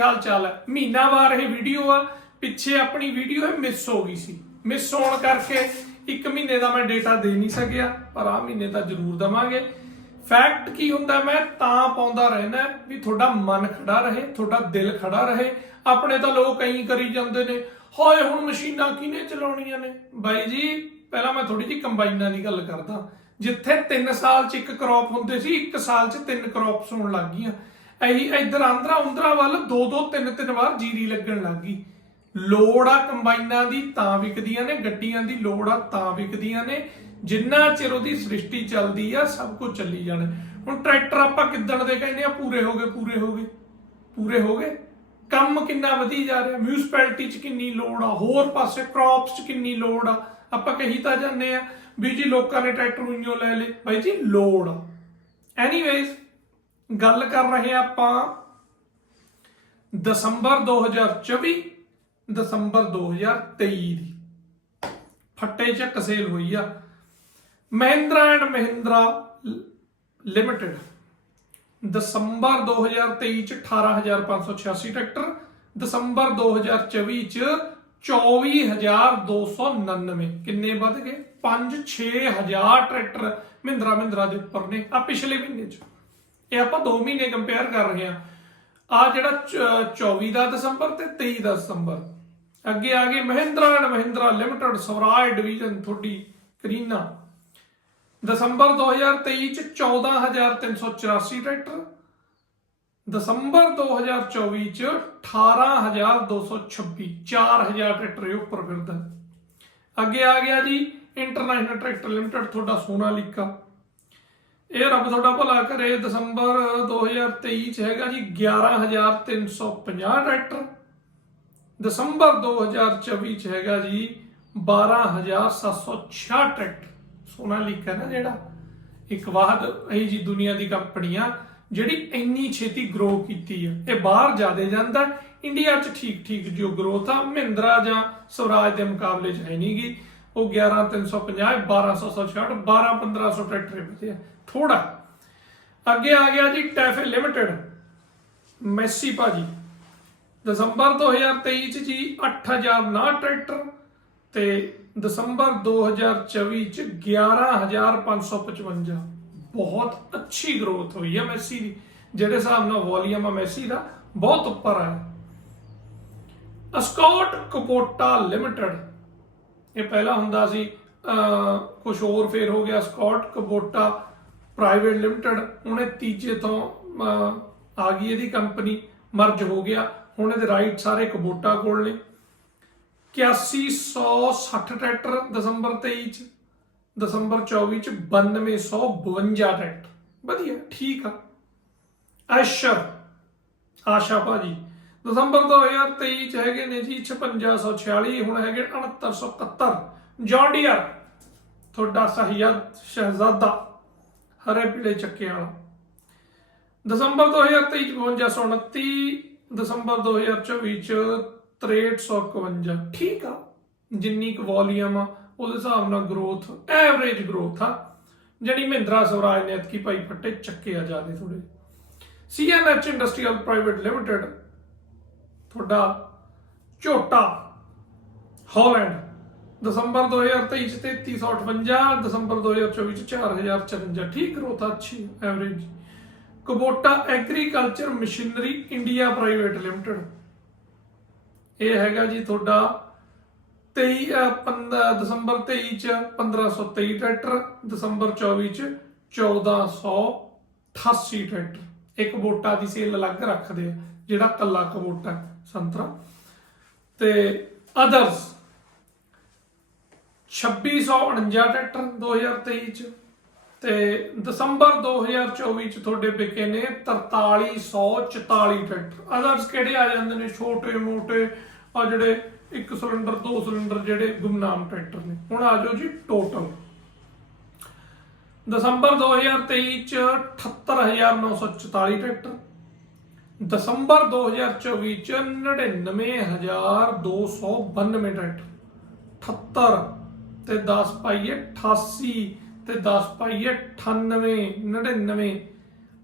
ਹਾਲ ਚਾਲ ਹੈ ਮਹੀਨਾਵਾਰ ਇਹ ਵੀਡੀਓ ਆ, ਪਿੱਛੇ ਆਪਣੀ ਵੀਡੀਓ ਇਹ ਮਿਸ ਹੋ ਗਈ ਸੀ। ਮਿਸ ਹੋਣ ਕਰਕੇ ਇੱਕ ਮਹੀਨੇ ਦਾ ਮੈਂ ਡੇਟਾ ਦੇ ਨਹੀਂ ਸਕਿਆ, ਪਰ ਆ ਮਹੀਨੇ ਤਾਂ ਜ਼ਰੂਰ ਦਵਾਂਗੇ। ਫੈਕਟ ਕੀ ਹੁੰਦਾ ਮੈਂ ਤਾਂ ਪਾਉਂਦਾ ਰਹਿਣਾ ਵੀ ਤੁਹਾਡਾ ਮਨ ਖੜਾ ਰਹੇ, ਤੁਹਾਡਾ ਦਿਲ ਖੜਾ ਰਹੇ। ਆਪਣੇ ਤਾਂ ਲੋਕ ਕਈ ਕਰੀ ਜਾਂਦੇ ਨੇ, ਹਾਏ ਹੁਣ ਮਸ਼ੀਨਾਂ ਕਿਹਨੇ ਚਲਾਉਣੀਆਂ ਨੇ? ਬਾਈ ਜੀ, ਪਹਿਲਾਂ ਮੈਂ ਥੋੜੀ ਜਿਹੀ ਕੰਬਾਈਨਾਂ ਦੀ ਗੱਲ ਕਰਦਾ। ਜਿੱਥੇ 3 ਸਾਲ ਚ ਇੱਕ ਕ੍ਰੌਪ ਹੁੰਦੇ ਸੀ 1 ਸਾਲ ਚ ਤਿੰਨ ਕ੍ਰੌਪਸ ਹੋਣ ਲੱਗ ਗਈਆਂ। ਇਹੀ ਇਧਰ ਆਂਧਰਾ ਉਂਦਰਾ ਵੱਲ ਦੋ ਦੋ ਤਿੰਨ ਤਿੰਨ ਵਾਰ ਜੀਰੀ ਲੱਗਣ ਲੱਗ ਗਈ। ਲੋੜ ਆ ਕੰਬਾਈਨਾਂ ਦੀ ਤਾਂ ਵਿਕਦੀਆਂ ਨੇ, ਗੱਡੀਆਂ ਦੀ ਲੋੜ ਆ ਤਾਂ ਵਿਕਦੀਆਂ ਨੇ। ਜਿੰਨਾ ਚਿਰ ਉਹਦੀ ਸ੍ਰਿਸ਼ਟੀ ਚੱਲਦੀ ਆ, ਸਭ ਕੁਝ ਚੱਲੀ ਜਾਣਾ। ਹੁਣ ਟਰੈਕਟਰ ਆਪਾਂ ਕਿੱਦਣ ਦੇ ਕਹਿੰਦੇ ਆ, ਪੂਰੇ ਹੋ ਗਏ, ਪੂਰੇ ਹੋ ਗਏ, ਪੂਰੇ ਹੋ ਗਏ। ਕੰਮ ਕਿੰਨਾ ਵਧੀ ਜਾ ਰਿਹਾ ਮਿਊਨਿਸਪੈਲਿਟੀ ਚ ਕਿੰਨੀ ਲੋੜ ਆ, ਹੋਰ ਪਾਸੇ ਕ੍ਰੌਪਸ ਚ ਕਿੰਨੀ ਲੋੜ ਆ। ਆਪਾਂ ਕਹੀ ਤਾਂ ਜਾਂਦੇ ਆ ਵੀ ਜੀ ਲੋਕਾਂ ਨੇ ਟਰੈਕਟਰ ਉਈਓ ਲੈ ਲਏ। ਬਾਈ ਜੀ, ਲੋੜ ਆ। ਐਨੀਵੇਜ਼ ਗੱਲ ਕਰ ਰਹੇ ਆਪਾਂ ਦਸੰਬਰ 2024 ਦਸੰਬਰ 2023 ਦੀ। ਫੱਟੇ ਚੱਕ ਸੇਲ ਹੋਈ ਆ। Mahindra and Mahindra limited. ਦਸੰਬਰ 2023 ਚ 18586 ਟਰੈਕਟਰ, ਦਸੰਬਰ 2024 ਚ 24299 ਕਿੰਨੇ ਵੱਧ ਗਏ? 5-6000 ਟਰੈਕਟਰ ਮਹਿੰਦਰਾ ਮਹਿੰਦਰਾ ਦੇ ਉੱਪਰ ਨੇ ਆ ਪਿਛਲੇ ਮਹੀਨੇ ਚ। ਇਹ ਆਪਾਂ 2 ਮਹੀਨੇ ਕੰਪੇਅਰ ਕਰ ਰਹੇ ਹਾਂ। ਆ ਜਿਹੜਾ ਚ- 24 ਦਾ ਦਸੰਬਰ ਤੇ 23 ਦਾ ਦਸੰਬਰ। ਅੱਗੇ ਆ ਗਏ Mahindra and Mahindra limited, Swaraj division, ਤੁਹਾਡੀ ਕਰੀਨਾ। ਦਸੰਬਰ 2023 ਚ 14384 ਟਰੈਕਟਰ। ਦਸੰਬਰ 2024 ਚ 18226 4000 ਟਰੈਕਟਰ ਇਹ ਉੱਪਰ ਫਿਰਦਾ ਅੱਗੇ ਆ ਗਿਆ ਜੀ, ਇੰਟਰਨੈਸ਼ਨਲ ਟਰੈਕਟਰ ਲਿਮਟਿਡ, ਤੁਹਾਡਾ ਸੋਨਾਲੀਕਾ। ਇਹ ਰੱਬ ਤੁਹਾਡਾ ਭਲਾ ਕਰੇ, ਦਸੰਬਰ 2023 ਚ ਹੈਗਾ ਜੀ 11350 ਟਰੈਕਟਰ। ਦਸੰਬਰ 2024 ਚ ਹੈਗਾ ਜੀ 12766 ਟਰੈਕਟਰ। ਸੋਨਾਲੀਕਾ ਨਾ ਜਿਹੜਾ? ਇੱਕ ਵਾਹਦ ਇਹ ਜੀ ਦੁਨੀਆ ਦੀ ਕੰਪਨੀਆਂ ਜਿਹੜੀ ਇੰਨੀ ਛੇਤੀ ਗਰੋ ਕੀਤੀ ਆ। ਇਹ ਬਾਹਰ ਜਾਦੇ ਜਾਂਦਾ, ਇੰਡੀਆ 'ਚ ਠੀਕ ਠੀਕ ਜੋ ਗਰੋਥ ਆ, ਮਹਿੰਦਰਾ ਜਾਂ ਸਵਰਾਜ ਦੇ ਮੁਕਾਬਲੇ 'ਚ ਹੈ ਨਹੀਂਗੀ ਉਹ 11350 1266 12 1500 ਟਰੈਕਟਰ ਬਚੇ ਥੋੜਾ ਅੱਗੇ ਆ ਗਿਆ ਜੀ ਟੈਫੇ ਲਿਮਟਿਡ। ਮੈਸੀ ਭਾਜੀ, ਦਸੰਬਰ 2023 ਚ ਜੀ 8009 ਟਰੈਕਟਰ ਤੇ ਦਸੰਬਰ 2024 ਚ 11555 ਬਹੁਤ ਅੱਛੀ ਗਰੋਥ ਹੋਈ ਹੈ ਮੈਸੀ ਦੀ। ਜਿਹੜੇ ਹਿਸਾਬ ਨਾਲ ਵੋਲੀਅਮ ਆ ਮੈਸੀ ਦਾ, ਬਹੁਤ ਉੱਪਰ ਆਇਆ। Escorts Kubota limited. ਇਹ ਪਹਿਲਾਂ ਹੁੰਦਾ ਸੀ ਕੁਝ ਹੋਰ ਫੇਰ ਹੋ ਗਿਆ ਸਕਾਟ, ਕਬੋਟਾ, ਪ੍ਰਾਈਵੇਟ ਲਿਮਟਿਡ ਉਹਨੇ ਤੀਜੇ ਤੋਂ ਆ ਗਈ ਇਹਦੀ ਕੰਪਨੀ, ਮਰਜ ਹੋ ਗਿਆ। ਹੁਣ ਇਹਦੇ ਰਾਈਟ ਸਾਰੇ ਕਬੋਟਾ ਕੋਲ ਨੇ। 8160 ਟਰੈਕਟਰ ਦਸੰਬਰ 23 ਚ, ਦਸੰਬਰ 24 ਚ 9252 ਟਰੈਕਟਰ। ਵਧੀਆ, ਠੀਕ ਆ। ਐਸ਼ਰ, ਆਸ਼ਾ ਭਾਜੀ। ਦਸੰਬਰ 2023 ਚ ਹੈਗੇ ਨੇ ਜੀ 5646 ਹੁਣ ਹੈਗੇ 6971 ਜੌਨ ਡੀਅਰ ਤੁਹਾਡਾ ਸਹੀਦ ਸ਼ਹਿਜ਼ਾਦਾ ਹਰੇ ਪੀਲੇ ਚੱਕੇ ਵਾਲਾ। ਦਸੰਬਰ 2023 ਚ 5229 ਦਸੰਬਰ 2024 ਚ 6351 ਠੀਕ ਆ। ਜਿੰਨੀ ਕੁ ਵੋਲੀਅਮ ਆ ਉਹਦੇ ਹਿਸਾਬ ਨਾਲ ਗਰੋਥ ਐਵਰੇਜ ਗਰੋਥ ਆ ਜਿਹੜੀ ਮਹਿੰਦਰਾ ਸਵਰਾਜ ਨੇ ਐਤਕੀ ਭਾਈ ਫੱਟੇ ਚੱਕੇ ਆ ਜਿਆਦੇ ਥੋੜੇ ਸੀਐਨਐਚ ਇੰਡਸਟਰੀਅਲ ਪ੍ਰਾਈਵੇਟ ਲਿਮਟਿਡ ਤੁਹਾਡਾ ਝੋਟਾ ਹਾਲੈਂਡ ਦਸੰਬਰ 2023 ਚ 3358 ਦਸੰਬਰ 2024 ਚ 4054 ਠੀਕ ਗਰੋਥ ਆ ਅੱਛੀ average. Kubota agriculture machinery India private limited. ਇਹ ਹੈਗਾ ਜੀ ਤੁਹਾਡਾ 23 ਅਹ, 15 ਦਸੰਬਰ 23 ਚ 1523 ਟਰੈਕਟਰ ਦਸੰਬਰ 24 ਚ 1488 ਟਰੈਕਟਰ। ਇੱਕ ਵੋਟਾ ਦੀ ਸੇਲ ਅਲੱਗ ਰੱਖਦੇ ਆ ਜਿਹੜਾ ਕੱਲਾ ਕਬੋਟਾ। ਸੰਤਰਾ ਤੇ ਅਦਰਸ 2649 ਟਰੈਕਟਰ 2023 ਚ ਤੇ ਦਸੰਬਰ 2024 ਚ ਤੁਹਾਡੇ ਵਿਕੇ ਨੇ 4344 ਟਰੈਕਟਰ। ਅਦਰਸ ਕਿਹੜੇ ਆ ਜਾਂਦੇ ਨੇ? ਛੋਟੇ, ਮੋਟੇ ਆ ਜਿਹੜੇ ਇੱਕ ਸਿਲੰਡਰ ਦੋ ਸਿਲੰਡਰ ਜਿਹੜੇ ਗੁਮਨਾਮ ਟਰੈਕਟਰ ਨੇ। ਹੁਣ ਆ ਜਾਓ ਜੀ ਟੋਟਲ ਦਸੰਬਰ 2023 ਚ 78944 ਟਰੈਕਟਰ। ਦਸੰਬਰ 2024 ਚ 99292 ਟਰੈਕਟਰ। 78 ਤੇ 10 ਪਾਈਏ 88 ਤੇ 10 ਪਾਈਏ 98 99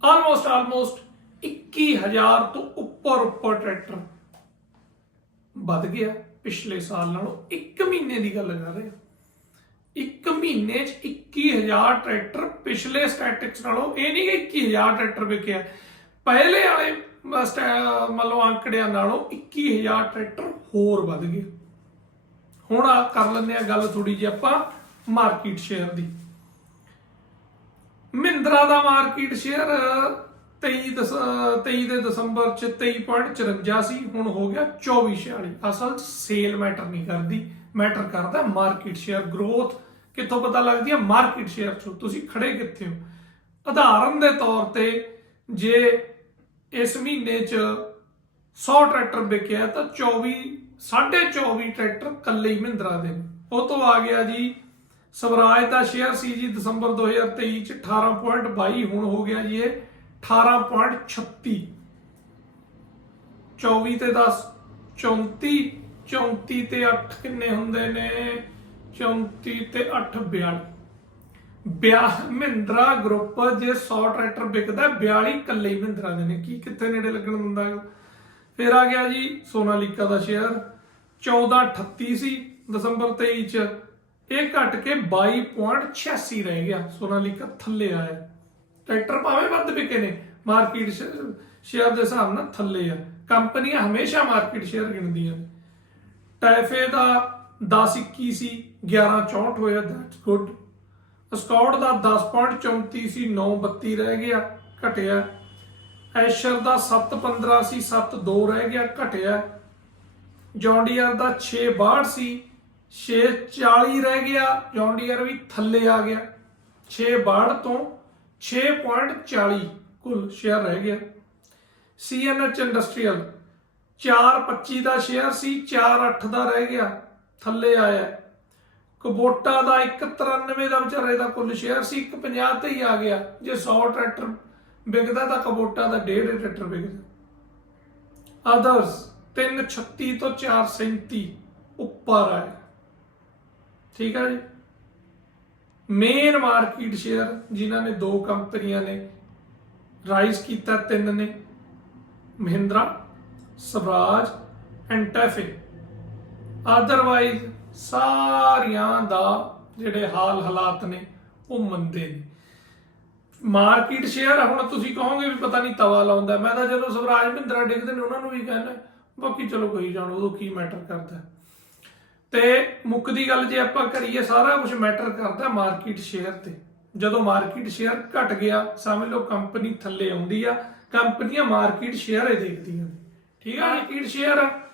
ਆਲਮੋਸਟ ਆਲਮੋਸਟ 21000 ਤੋਂ ਉੱਪਰ ਉੱਪਰ ਟਰੈਕਟਰ ਵੱਧ ਗਿਆ। ਪਿਛਲੇ ਸਾਲ ਨਾਲੋਂ 1 ਮਹੀਨੇ ਦੀ ਗੱਲ ਕਰ ਰਹੇ ਹਾਂ। ਇੱਕ ਮਹੀਨੇ 'ਚ 21000 ਟਰੈਕਟਰ ਪਿਛਲੇ ਸਟੈਟਿਕਸ ਨਾਲੋਂ ਇਹ ਨਹੀਂ ਕਿ 21000 ਟਰੈਕਟਰ ਵਿਕਿਆ। ਪਹਿਲੇ ਵਾਲੇ ਮੰਨ ਲਓ ਅੰਕੜਿਆਂ ਨਾਲੋਂ 21000 ਟਰੈਕਟਰ ਹੋਰ ਵੱਧ ਗਏ। ਹੁਣ ਆ ਕਰ ਲੈਂਦੇ ਆ ਗੱਲ ਥੋੜੀ ਜਿਹੀ ਆਪਾਂ ਮਾਰਕੀਟ ਸ਼ੇਅਰ ਦੀ। ਮਹਿੰਦਰਾ ਦਾ ਮਾਰਕੀਟ ਸ਼ੇਅਰ 23 23 ਦੇ ਦਸੰਬਰ ਚ 23.54 ਸੀ, ਹੁਣ ਹੋ ਗਿਆ 24.46 ਅਸਲ ਚ ਸੇਲ ਮੈਟਰ ਨਹੀਂ ਕਰਦੀ ਮੈਟਰ ਕਰਦਾ ਮਾਰਕੀਟ ਸ਼ੇਅਰ ਗਰੋਥ ਕਿੱਥੋਂ ਪਤਾ ਲੱਗਦੀ ਹੈ ਮਾਰਕੀਟ ਸ਼ੇਅਰ ਚੋਂ। ਤੁਸੀਂ ਖੜੇ ਕਿੱਥੇ ਹੋ? ਉਦਾਹਰਨ ਦੇ ਤੌਰ ਤੇ ਜੇ ਇਸ ਮਹੀਨੇ ਚ 100 ਟਰੈਕਟਰ ਵਿਕਿਆ ਤਾਂ 24 24.5 ਟਰੈਕਟਰ ਕੱਲੇ ਹੀ ਮਹਿੰਦਰਾ ਦੇ। ਨੇ। ਉਹ ਤੋਂ ਆ ਗਿਆ ਜੀ, ਸਵਰਾਜ ਦਾ ਸ਼ੇਅਰ ਸੀ ਜੀ ਦਸੰਬਰ 2023 ਚ 18.22 ਹੁਣ ਹੋ ਗਿਆ ਜੀ ਇਹ 18.36 24 ਤੇ 10 34 34 ਤੇ 8 ਕਿੰਨੇ ਹੁੰਦੇ ਨੇ? 34 ਤੇ 8 42 ਬਿਆਹ ਮਹਿੰਦਰਾ ਗਰੁੱਪ ਜੇ 100 ਟਰੈਕਟਰ ਵਿਕਦਾ 42 ਇਕੱਲੇ ਮਹਿੰਦਰਾ ਦੇ ਨੇ। ਕੀ ਕਿੱਥੇ ਨੇੜੇ ਲੱਗਣ ਦਿੰਦਾ ਫਿਰ ਆ ਗਿਆ ਜੀ ਸੋਨਾਲੀਕਾ ਦਾ ਸ਼ੇਅਰ 1438 ਸੀ ਦਸੰਬਰ 23 ਚ। ਇਹ ਘਟ ਕੇ 22.86 ਰਹਿ ਗਿਆ। ਸੋਨਾਲੀਕਾ ਥੱਲੇ ਆਇਆ। ਟਰੈਕਟਰ ਭਾਵੇਂ ਵੱਧ ਵਿਕੇ ਨੇ ਮਾਰਕੀਟ ਸ਼ੇਅਰ ਦੇ ਹਿਸਾਬ ਨਾਲ ਥੱਲੇ ਆ। ਕੰਪਨੀਆਂ ਹਮੇਸ਼ਾ ਮਾਰਕੀਟ ਸ਼ੇਅਰ ਗਿਣਦੀਆਂ ਨੇ। ਟੈਫੇ ਦਾ 1021 ਸੀ 1164 ਹੋਇਆ ਦੈਟਸ ਗੁੱਡ ਸਕਾਟ ਦਾ 10.34 ਸੀ 932 ਰਹਿ ਗਿਆ, ਘਟਿਆ। ਐਸ਼ਰ ਦਾ 715 ਸੀ 72 ਰਹਿ ਗਿਆ, ਘਟਿਆ। ਜੌਂਡੀਅਰ ਦਾ 662 ਸੀ 640 ਰਹਿ ਗਿਆ ਜੌਂਡੀਅਰ ਵੀ ਥੱਲੇ ਆ ਗਿਆ। 662 ਤੋਂ 6.40 ਕੁੱਲ ਸ਼ੇਅਰ ਰਹਿ ਗਿਆ। ਸੀਐਨਐਚ ਇੰਡਸਟਰੀਅਲ 425 ਦਾ ਸ਼ੇਅਰ ਸੀ 48 ਦਾ ਰਹਿ ਗਿਆ, ਥੱਲੇ ਆਇਆ। ਕਬੋਟਾ ਦਾ 193 ਦਾ ਵਿਚਾਰੇ ਦਾ ਕੁੱਲ ਸ਼ੇਅਰ ਸੀ 150 ਤੇ ਹੀ ਆ ਗਿਆ। ਜੇ 100 ਟਰੈਕਟਰ ਵਿਕਦਾ ਤਾਂ ਕਬੋਟਾ ਦਾ 1.5 ਟਰੈਕਟਰ ਵਿਕਦਾ ਅਦਰਸ 336 ਤੋਂ 437 ਉੱਪਰ ਆਇਆ ਠੀਕ ਹੈ ਜੀ? ਮੇਨ ਮਾਰਕੀਟ ਸ਼ੇਅਰ ਜਿਨ੍ਹਾਂ ਨੇ ਦੋ ਕੰਪਨੀਆਂ ਨੇ ਰਾਈਜ਼ ਕੀਤਾ ਤਿੰਨ ਨੇ, ਮਹਿੰਦਰਾ, ਸਵਰਾਜ ਐਂਡ ਟੈਫੇ ਅਦਰਵਾਈਜ਼ ਸਾਰੀਆਂ ਦਾ ਜਿਹੜੇ ਹਾਲ ਹਾਲਾਤ ਨੇ, ਉਹ ਮੰਦੇ ਨੇ। ਮਾਰਕੀਟ ਸ਼ੇਅਰ ਹੁਣ ਤੁਸੀਂ ਕਹੋਗੇ ਵੀ ਪਤਾ ਨਹੀਂ ਤਵਾ ਲਾਉਂਦਾ। ਮੈਂ ਤਾਂ ਜਦੋਂ ਸਵਰਾਜ ਮਹਿੰਦਰਾ ਡਿੱਗਦੇ ਨੇ, ਉਹਨਾਂ ਨੂੰ ਵੀ ਕਹਿੰਦਾ ਬਾਕੀ ਚਲੋ ਕੋਈ ਜਾਣੋ, ਉਦੋਂ ਕੀ ਮੈਟਰ ਕਰਦਾ। ਤੇ ਮੁੱਕ ਦੀ ਗੱਲ ਜੇ ਆਪਾਂ ਕਰੀਏ, ਸਾਰਾ ਕੁਝ ਮੈਟਰ ਕਰਦਾ ਮਾਰਕੀਟ ਸ਼ੇਅਰ ਤੇ। ਜਦੋਂ ਮਾਰਕੀਟ ਸ਼ੇਅਰ ਘਟ ਗਿਆ, ਸਮਝ ਲਓ ਕੰਪਨੀ ਥੱਲੇ ਆਉਂਦੀ ਆ, ਕੰਪਨੀਆਂ ਮਾਰਕੀਟ ਸ਼ੇਅਰ ਹੀ ਦੇਖਦੀਆਂ ਨੇ। ਠੀਕ ਆ, ਮਾਰਕੀਟ ਸ਼ੇਅਰ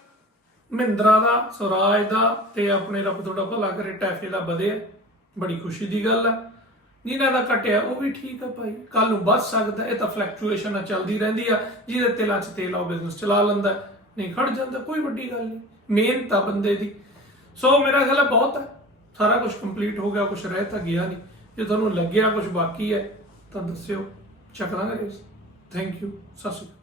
ਮਹਿੰਦਰਾ ਦਾ, ਸਵਰਾਜ ਦਾ ਤੇ ਆਪਣੇ ਰੱਬ ਤੁਹਾਡਾ ਭਲਾ ਕਰੇ ਟੈਫੇ ਦਾ ਵਧਿਆ ਬੜੀ ਖੁਸ਼ੀ ਦੀ ਗੱਲ ਆ ਜਿਨ੍ਹਾਂ ਦਾ ਘਟਿਆ, ਉਹ ਵੀ ਠੀਕ ਆ ਭਾਈ। ਕੱਲ ਨੂੰ ਵੱਧ ਸਕਦਾ, ਇਹ ਤਾਂ ਫਲੈਕਚੁਏਸ਼ਨ ਆ ਚੱਲਦੀ ਰਹਿੰਦੀ ਆ। ਜਿਹਦੇ ਤੇਲਾਂ 'ਚ ਤੇਲ ਆ ਬਿਜ਼ਨਸ ਚਲਾ ਲੈਂਦਾ ਨਹੀਂ ਖੜ ਜਾਂਦਾ, ਕੋਈ ਵੱਡੀ ਗੱਲ ਨਹੀਂ। ਮਿਹਨਤ ਆ ਬੰਦੇ ਦੀ। ਸੋ ਮੇਰਾ ਖਿਆਲ ਹੈ ਬਹੁਤ ਹੈ। ਸਾਰਾ ਕੁਝ ਕੰਪਲੀਟ ਹੋ ਗਿਆ ਕੁਝ ਰਹਿ ਤਾਂ ਗਿਆ ਨਹੀਂ। ਜੇ ਤੁਹਾਨੂੰ ਲੱਗਿਆ ਕੁਝ ਬਾਕੀ ਹੈ, ਤਾਂ ਦੱਸਿਓ। ਚੱਕ ਲਾਂਗੇ ਥੈਂਕ ਯੂ ਸਤਿ ਸ਼੍ਰੀ ਅਕਾਲ।